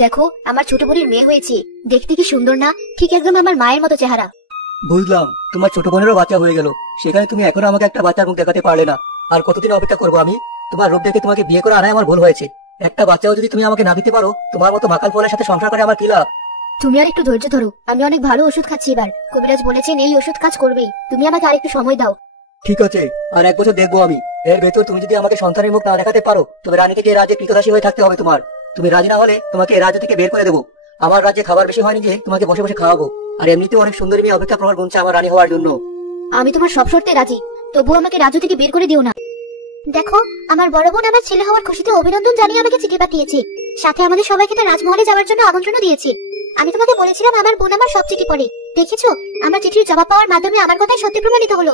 দেখো, আমার ছোট বোনের মেয়ে হয়েছে, দেখতে কি সুন্দর না? ঠিক একদম আমার মায়ের মতো চেহারা। বুঝলাম, তোমার ছোট বোনেরও বাচ্চা হয়ে গেল, সেখানে তুমি এখনো আমাকে একটা বাচ্চার মুখ দেখাতে পারলে না। আর কতদিন অপেক্ষা করবো আমি? তোমার রূপ দেখে তোমাকে বিয়ে করে আনাই আমার ভুল হয়েছে। একটা বাচ্চাও যদি তুমি আমাকে না দিতে পারো, তোমার মতো মাকাল ফলের সাথে সংসার করে আমার কি লাভ? তুমি আর একটু ধৈর্য ধরো, আমি অনেক ভালো ওষুধ খাচ্ছি এবার। কবিরাজ বলেছেন এই ওষুধ কাজ করবেই, তুমি আমাকে আর একটু সময় দাও। ঠিক আছে, আর 1 বছর দেখবো আমি। এর ভেতর তুমি যদি আমাকে সন্তানের মুখ না দেখাতে পারো, তবে রানী থেকে রাজ্যে কৃতদাসী হয়ে থাকতে হবে তোমার। তুমি রাজি না হলে তোমাকে রাজ্য থেকে বের করে দেবো। আমার রাজ্যে খাবার বেশি হয়নি যে তোমাকে বসে বসে খাওয়াবো। আর এমনিতেও অনেক সুন্দরী মেয়ে অপেক্ষা প্রহর গুনছে আমার রানী হওয়ার জন্য। আমি তোমার সব শর্তে রাজি, তবুও আমাকে রাজ্য থেকে বের করে দিও না। দেখো, আমার বড় বোন আমার ছেলে হওয়ার খুশিতে অভিনন্দন জানিয়ে আমাকে চিঠি পাঠিয়েছে, সাথে আমাদের সবাইকে তার রাজমহলে যাওয়ার জন্য আমন্ত্রণ দিয়েছে। আমি তোমাকে বলেছিলাম আমার বোন আমার সব চিঠি পড়ে, দেখেছো? আমার চিঠির জবাব পাওয়ার মাধ্যমে আমার কথাই সত্যি প্রমাণিত হলো।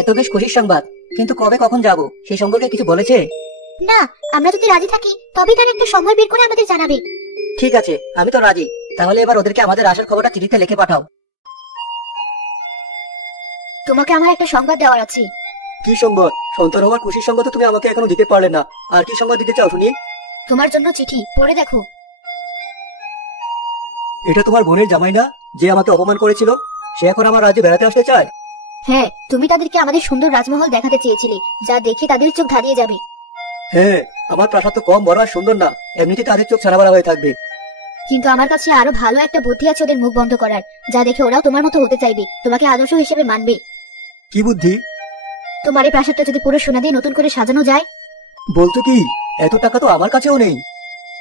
এত বেশ খুশির সংবাদ, কিন্তু কবে কখন যাবো সেই সম্পর্কে কিছু বলেছে? না, আমরা যদি রাজি থাকি তবে তার একটা সময় বের করে আমাদের জানাবে। ঠিক আছে, আমি তো রাজি। তাহলে এবার ওদেরকে আমাদের আসার খবরটা চিঠিতে লিখে পাঠাও। তোমাকে আমার একটা সংবাদ দেওয়ার আছে। কি সংবাদ? সন্তান হওয়ার খুশির সংবাদ তো তুমি আমাকে এখনো দিতে পারলে না, আর কি সংবাদ দিতে চাও শুনি? তোমার জন্য চিঠি, পড়ে দেখো। এটা তোমার বোনের জামাই না, যে আমাকে অপমান করেছিল? সে এখন আমার রাজ্যে বেড়াতে আসতে চায়? হ্যাঁ, তুমি তাদেরকে আমাদের সুন্দর রাজমহল দেখাতে চেয়েছিলে, যা দেখে তাদের চোখ ধাঁধিয়ে যাবে। হ্যাঁ, আমার প্রাসাদ তো কম বড় আর সুন্দর না, এমনিতে তাদের চোখ ছাড়াবাড়া হয়ে থাকবে। কিন্তু আমার কাছে আরো ভালো একটা বুদ্ধি আছে ওদের মুখ বন্ধ করার, যা দেখে ওরাও তোমার মতো হতে চাইবে, তোমাকে আদর্শ হিসেবে মানবে। কি বুদ্ধি? তোমার এই প্রাসাদটা যদি পুরো সোনা দিয়ে নতুন করে সাজানো যায়। বলতো কি? এত টাকা তো আমার কাছেও নেই।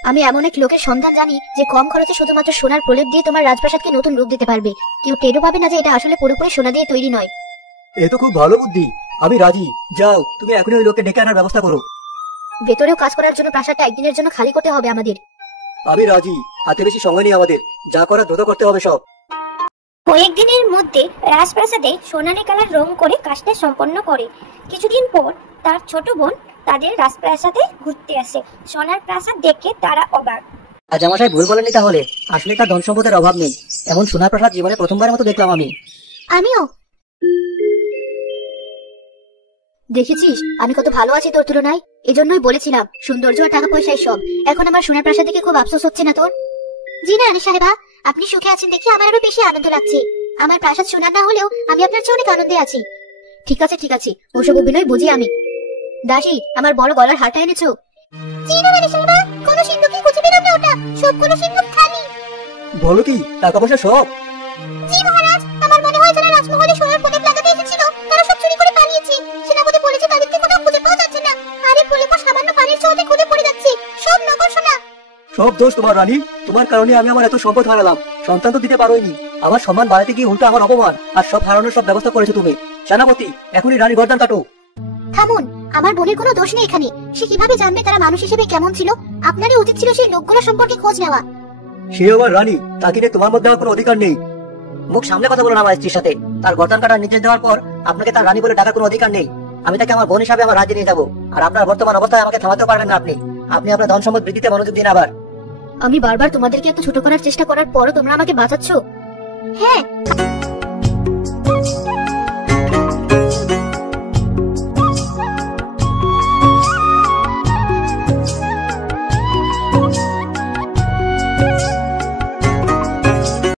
আমি এমন এক লোকের সন্ধান জানি যে কম খরচে শুধুমাত্র সোনার প্রলেপ দিয়ে তোমার রাজপ্রাসাদকে নতুন রূপ দিতে পারবে। কেউ টেরও পাবে না যে এটা আসলে পুরোপুরি সোনা দিয়ে তৈরি নয়। এ তো খুব ভালো বুদ্ধি, আমি রাজি। যাও, তুমি এখনই ওই লোককে ডেকে আনার ব্যবস্থা করো। ভেতরেও কাজ করার জন্য প্রাসাদটা একদিনের জন্য খালি করতে হবে আমাদের। আমি রাজি, হাতে বেশি সময় নেই আমাদের, যা করার দ্রুত করতে হবে সব। কয়েকদিনের মধ্যে রাজপ্রাসাদে সোনালী কালার রং করে কাজটা সম্পন্ন করে। কিছুদিন পর তার ছোট বোন তাদের রাজপ্রাসাদে ঘুরতে আসে। সোনার প্রাসাদ দেখে তারা অবাক। রাজামশাই ভুল বলেননি তাহলে, আসলে তার ধন সম্পদের অভাব নেই। এমন সোনার প্রাসাদ জীবনে প্রথমবারের মতো দেখলাম আমি। আমিও। দেখেছিস আমি কত ভালো আছি তোর তুলনায়? এজন্যই বলেছিলাম সৌন্দর্য আর টাকা পয়সায় সব। এখন আমার সোনার প্রাসাদ দেখে খুব আফসোস হচ্ছে না তোর? জি না রানী সাহেবা, আপনি সুখে আছেন দেখে আমার আরো বেশি আনন্দ লাগছে। আমার প্রাসাদ সোনার না হলেও আমি আপনার চেয়ে অনেক আনন্দে আছি। ঠিক আছে ঠিক আছে, ওসব অভিনয় বুঝি আমি। দাসী, আমার বড় গলার হারটা এনেছো? জি না রানী সাহেবা, কোনো সিন্ধুকই খুঁজে পেলাম না, ওটা সবগুলো সিন্ধুক খালি। বলো কি, টাকা পয়সা সব? জি মহারাজ, আমার মনে হয় যারা রাজমহলে সোনার প্রলেপ লাগাতে এসেছিল তারা সব চুরি করে পালিয়েছে। সেনাপতি বলেছে তাদেরকে কোথাও খুঁজে পাওয়া যাচ্ছে না, আর এই প্রলেপ সামান্য পানির ছোঁয়াতে খুঁজে পড়ে যাচ্ছে। সব নকল সোনা। সব দোষ তোমার রানী, তোমার কারণে আমি আমার এত সম্পদ হারালাম। সন্তান তো দিতে পারোইনি, আমার সম্মান বাড়াতে গিয়ে উল্টো আমার অপমান, আর সব হারানোর সব ব্যবস্থা করেছো তুমি। সেনাপতি, এখনই রানী গর্দান কাটো। থামুন, আমার বোনের কোনো দোষ নেই এখানে। সে কিভাবে জানবে তারা মানুষ হিসেবে কেমন ছিল? আপনারই উচিত ছিল সেই লোকগুলো সম্পর্কে খোঁজ নেওয়া। সে আমার রানী, তাকে নিয়ে তোমার মধ্যে কোনো অধিকার নেই। মুখ সামনে কথা বলো না আমার স্ত্রীর সাথে। তার গর্দান কাটার নির্দেশ দেওয়ার পর আপনাকে তার রানী বলে ডাকার কোনো অধিকার নেই। আমি তাকে আমার বোন হিসাবে আমার রাজ্যে নিয়ে যাবো, আর আপনার বর্তমান অবস্থায় আমাকে থামাতে পারবেন না। আপনি আপনার ধন সম্পদ বৃদ্ধিতে মনোযোগ দিন। আবার আমি বারবার তোমাদেরকে এত ছোট করার চেষ্টা করার পরও তোমরা আমাকে বাঁচাচ্ছ। হ্যাঁ।